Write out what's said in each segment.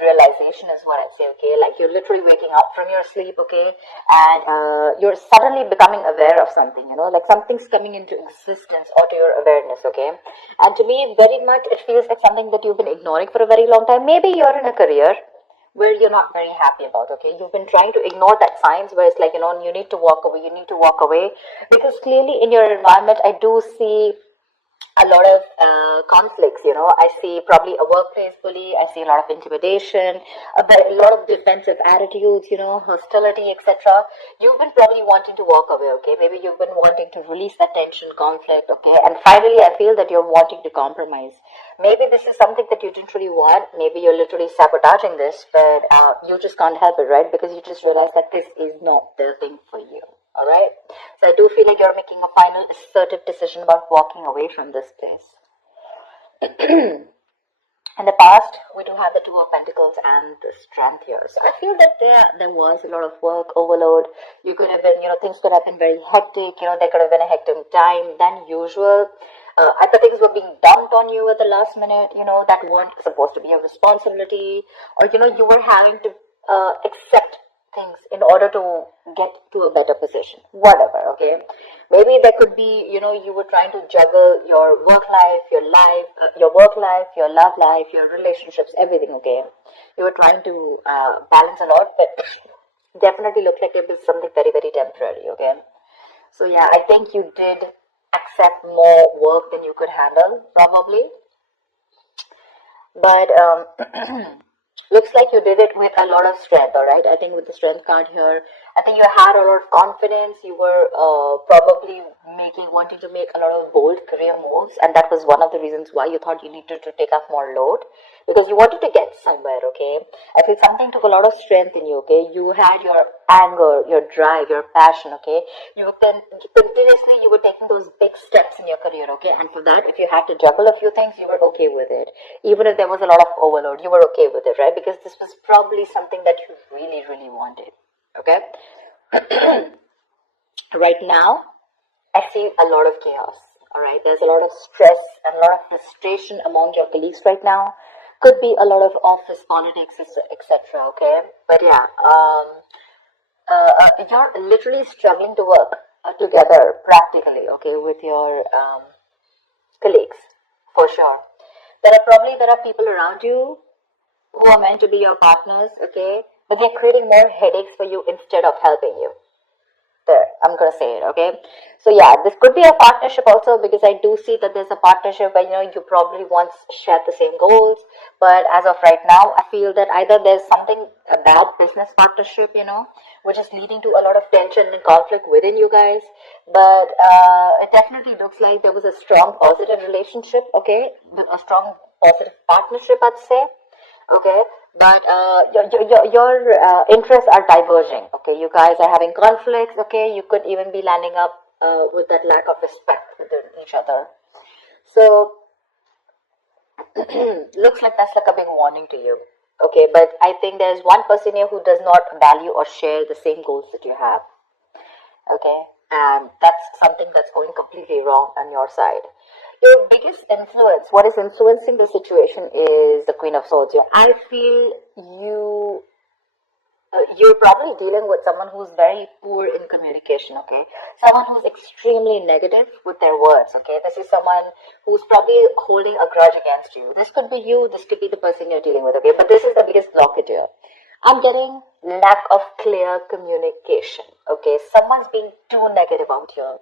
realization is what I'd say, okay? Like you're literally waking up from your sleep, okay? And you're suddenly becoming aware of something, like something's coming into existence or to your awareness, okay? And to me, very much, it feels like something that you've been ignoring for a very long time. Maybe you're in a career where you're not very happy about, okay? You've been trying to ignore that signs where it's like, you need to walk away, you need to walk away. Because clearly in your environment, I do see a lot of conflicts. I see probably a workplace bully, I see a lot of intimidation, a lot of defensive attitudes, hostility, etc. You've been probably wanting to walk away, okay? Maybe you've been wanting to release that tension, conflict, okay? And finally I feel that you're wanting to compromise. Maybe this is something that you didn't really want. Maybe you're literally sabotaging this, but you just can't help it, right? Because you just realize that this is not the thing for you. All right. So I do feel like you're making a final assertive decision about walking away from this place. In the past, we do have the Two of Pentacles and the Strength here. So I feel that there was a lot of work overload. You could have been, things could have been very hectic. There could have been a hectic time than usual. Other things were being dumped on you at the last minute, that weren't supposed to be a responsibility. Or, you were having to accept things in order to get to a better position, whatever, okay? Maybe there could be, you were trying to juggle your work life, your work life, your love life, your relationships, everything, okay? You were trying to balance a lot, but definitely looked like it was something very, very temporary, okay? So yeah, I think you did accept more work than you could handle, probably. But looks like you did it with a lot of strength, all right? I think with the strength card here, I think you had a lot of confidence. You were probably wanting to make a lot of bold career moves, and that was one of the reasons why you thought you needed to take up more load, because you wanted to get somewhere, okay? I feel something took a lot of strength in you, okay? You had your anger, your drive, your passion, okay? Continuously you were taking those big steps in your career, okay? And for that, if you had to juggle a few things, you were okay with it. Even if there was a lot of overload, you were okay with it, right? Because this was probably something that you really, really wanted, okay? Right now, I see a lot of chaos, all right? There's a lot of stress and a lot of frustration among your colleagues right now. Could be a lot of office politics, etc., okay? But yeah, you're literally struggling to work together practically, okay, with your colleagues, for sure. There are people around you who are meant to be your partners, okay, but they're creating more headaches for you instead of helping you. There, I'm gonna say it, okay? So yeah, this could be a partnership also, because I do see that there's a partnership where you probably once shared the same goals, but as of right now, I feel that either there's something, a bad business partnership, which is leading to a lot of tension and conflict within you guys. But it definitely looks like there was a strong positive relationship, okay, a strong positive partnership, I'd say, okay? But your interests are diverging, okay? You guys are having conflicts, okay? You could even be landing up with that lack of respect within each other. So looks like that's like a big warning to you, okay? But I think there's one person here who does not value or share the same goals that you have, okay? And that's something that's going completely wrong on your side. Your biggest influence, what is influencing the situation, is the Queen of Swords. I feel you're probably dealing with someone who's very poor in communication, okay? Someone who's extremely negative with their words, okay? This is someone who's probably holding a grudge against you. This could be you, this could be the person you're dealing with, okay? But this is the biggest blockage here. I'm getting lack of clear communication, okay? Someone's being too negative out here.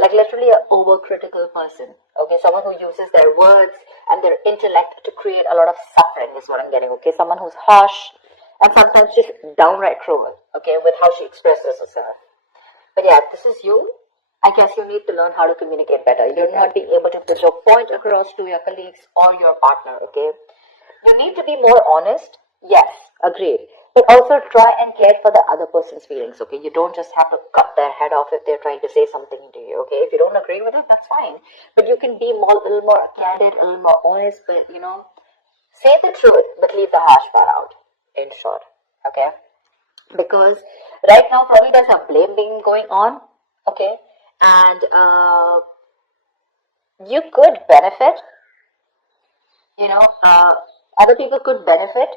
Like literally an overcritical person, okay? Someone who uses their words and their intellect to create a lot of suffering is what I'm getting, okay? Someone who's harsh and sometimes just downright cruel, okay, with how she expresses herself. But yeah, this is you. I guess you need to learn how to communicate better. You're not being able to put your point across to your colleagues or your partner, okay? You need to be more honest. Yes, agreed. But also try and care for the other person's feelings, okay? You don't just have to cut their head off if they're trying to say something to you, okay? If you don't agree with it, that's fine. But you can be a little more candid, a little more honest, but say the truth, but leave the harsh part out, in short, okay? Because right now probably there's a blame being going on, okay? And you could benefit, Other people could benefit,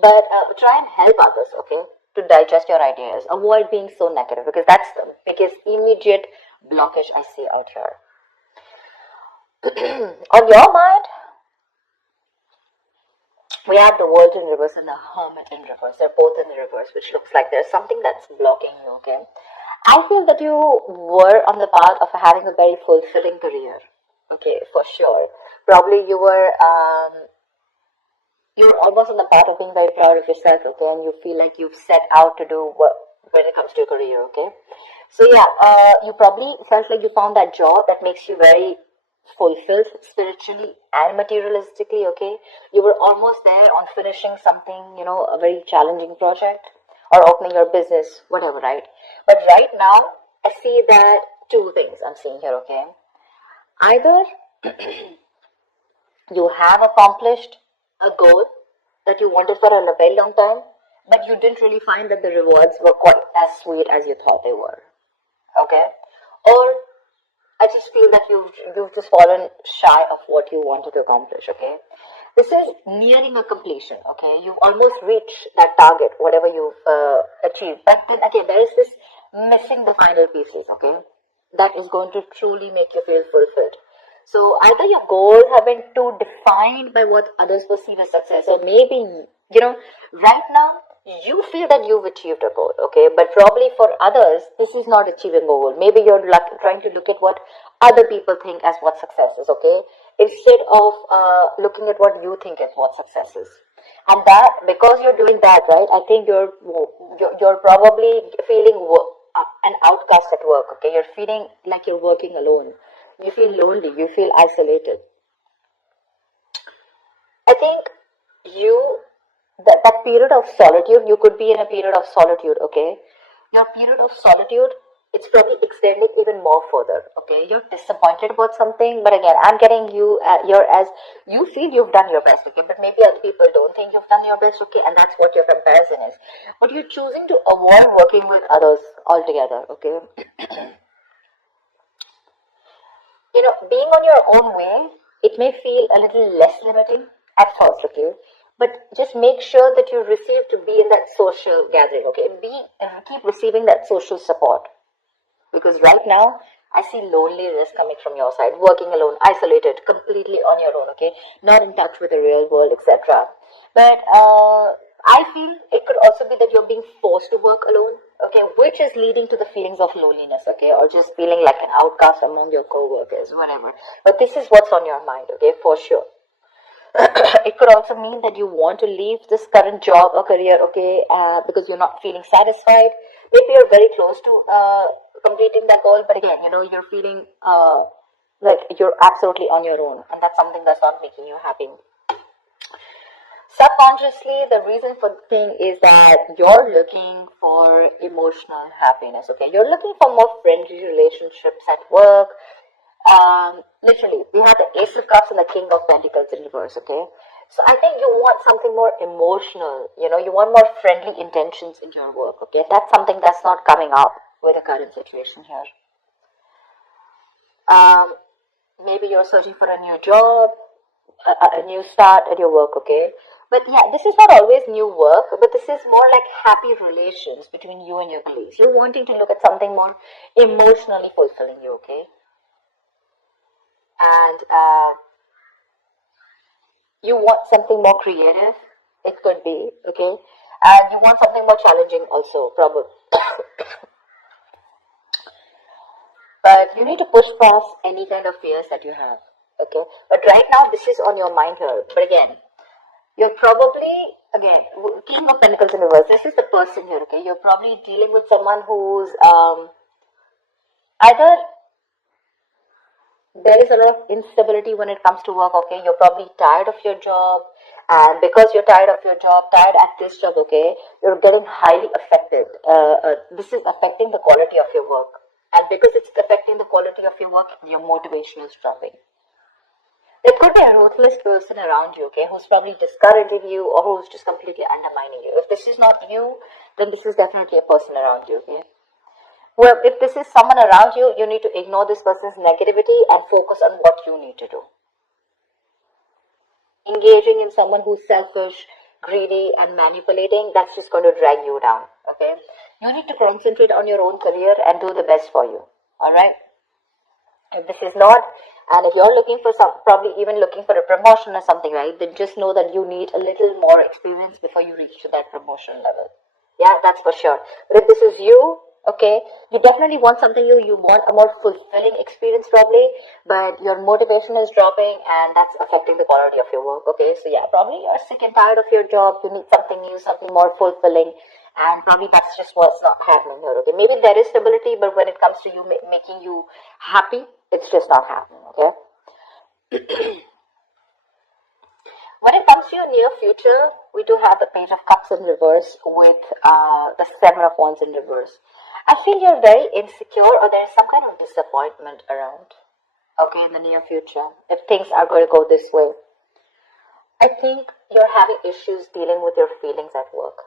but try and help others, okay, to digest your ideas. Avoid being so negative, because that's the biggest immediate blockage I see out here. On your mind, we have the world in reverse and the hermit in reverse. They're both in the reverse, which looks like there's something that's blocking you, okay? I feel that you were on the path of having a very fulfilling career, okay, for sure. Probably you were almost on the path of being very proud of yourself, okay, and you feel like you've set out to do what when it comes to your career, okay. So yeah, you probably felt like you found that job that makes you very fulfilled spiritually and materialistically, okay. You were almost there on finishing something, a very challenging project or opening your business, whatever, right? But right now, I see that two things I'm seeing here, okay. Either you have accomplished a goal that you wanted for a very long time, but you didn't really find that the rewards were quite as sweet as you thought they were. Okay? Or I just feel that you've just fallen shy of what you wanted to accomplish, okay? This is nearing a completion, okay? You've almost reached that target, whatever you've achieved. But then again, there is this missing the final pieces, okay? That is going to truly make you feel fulfilled. So either your goals have been too defined by what others perceive as success, or maybe, right now you feel that you've achieved a goal, okay? But probably for others, this is not achieving a goal. Maybe you're trying to look at what other people think as what success is, okay? Instead of looking at what you think is what success is. And that, because you're doing that, right, I think you're probably feeling an outcast at work, okay? You're feeling like you're working alone. You feel lonely, you feel isolated. I think that period of solitude, you could be in a period of solitude, okay? Your period of solitude, it's probably extending even more further, okay? You're disappointed about something, but again, I'm getting you here as you feel you've done your best, okay? But maybe other people don't think you've done your best, okay? And that's what your comparison is. But you're choosing to avoid working with others altogether, okay? Being on your own way, it may feel a little less limiting at first, okay? But just make sure that you receive to be in that social gathering, okay? Keep receiving that social support. Because right now, I see loneliness coming from your side, working alone, isolated, completely on your own, okay? Not in touch with the real world, etc. But I feel it could also be that you're being forced to work alone, okay, which is leading to the feelings of loneliness, okay, or just feeling like an outcast among your co-workers, whatever. But this is what's on your mind, okay, for sure. It could also mean that you want to leave this current job or career, okay, because you're not feeling satisfied. Maybe you're very close to completing that goal, but again, you're feeling like you're absolutely on your own, and that's something that's not making you happy. Subconsciously, the reason for the thing is that you're looking for emotional happiness, okay? You're looking for more friendly relationships at work. Literally, we have the Ace of Cups and the King of Pentacles in reverse, okay? So I think you want something more emotional, you want more friendly intentions in your work, okay? That's something that's not coming up with the current situation here. Maybe you're searching for a new job, a new start at your work, okay? But yeah, this is not always new work, but this is more like happy relations between you and your colleagues. You're wanting to look at something more emotionally fulfilling you, okay? And you want something more creative, it could be, okay? And you want something more challenging also, probably. But you need to push past any kind of fears that you have, okay? But right now, this is on your mind here. But again, you're probably, again, King of Pentacles in reverse, this is the person here, okay? You're probably dealing with someone who's either there is a lot of instability when it comes to work, okay? You're probably tired of your job, and because you're tired of your job, tired at this job, okay, you're getting highly affected. This is affecting the quality of your work, and because it's affecting the quality of your work, your motivation is dropping. There could be a ruthless person around you, okay, who's probably discouraging you or who's just completely undermining you. If this is not you, then this is definitely a person around you, okay? Well, if this is someone around you, you need to ignore this person's negativity and focus on what you need to do. engaging in someone who's selfish, greedy, and manipulating, that's just going to drag you down. Okay, you need to concentrate on your own career and do the best for you. All right. If this is not, and if you're looking for some, probably even looking for a promotion or something, right, then just know that you need a little more experience before you reach to that promotion level. Yeah, that's for sure. But if this is you, okay, you definitely want something you want a more fulfilling experience probably, but your motivation is dropping and that's affecting the quality of your work. Okay, so yeah, probably you're sick and tired of your job. You need something new, something more fulfilling, and probably that's just what's not happening here. Okay, maybe there is stability, but when it comes to you making you happy, it's just not happening. Okay. When it comes to your near future, we do have the Page of Cups in reverse with the Seven of Wands in reverse. I feel you're very insecure or there's some kind of disappointment around, okay, in the near future, if things are going to go this way. I think you're having issues dealing with your feelings at work.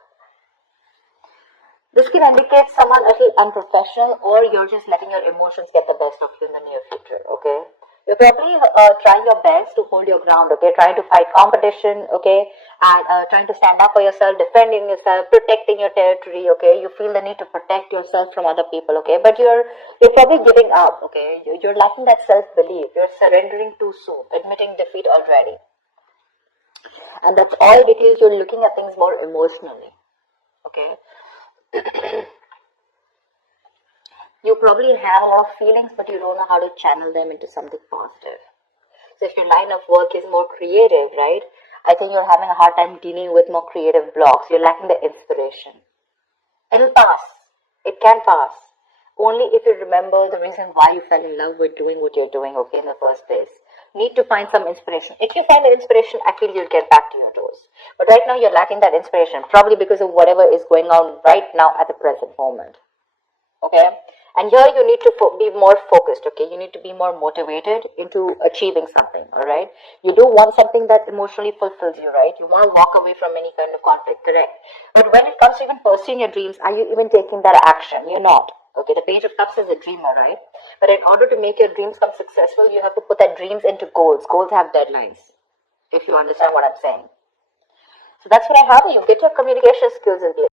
This can indicate someone a little unprofessional, or you're just letting your emotions get the best of you in the near future, okay? You're probably trying your best to hold your ground, okay? Trying to fight competition, okay? And trying to stand up for yourself, defending yourself, protecting your territory, okay? You feel the need to protect yourself from other people, okay? But you're probably giving up, okay? You're lacking that self-belief. You're surrendering too soon, admitting defeat already. And that's all because you're looking at things more emotionally, okay? You probably have a lot of feelings, but you don't know how to channel them into something positive. So if your line of work is more creative, right, I think you're having a hard time dealing with more creative blocks. You're lacking the inspiration. It'll pass. It can pass. Only if you remember the reason why you fell in love with doing what you're doing, okay, in the first place. Need to find some inspiration. If you find the inspiration, I feel you'll get back to your toes. But right now, you're lacking that inspiration, probably because of whatever is going on right now at the present moment. Okay? And here you need to be more focused, okay? You need to be more motivated into achieving something, all right? You do want something that emotionally fulfills you, right? You want to walk away from any kind of conflict, correct? But when it comes to even pursuing your dreams, are you even taking that action? You're not. Okay, the Page of Cups is a dreamer, right? But in order to make your dreams come successful, you have to put that dreams into goals. Goals have deadlines, if you understand what I'm saying. So that's what I have. You get your communication skills in place.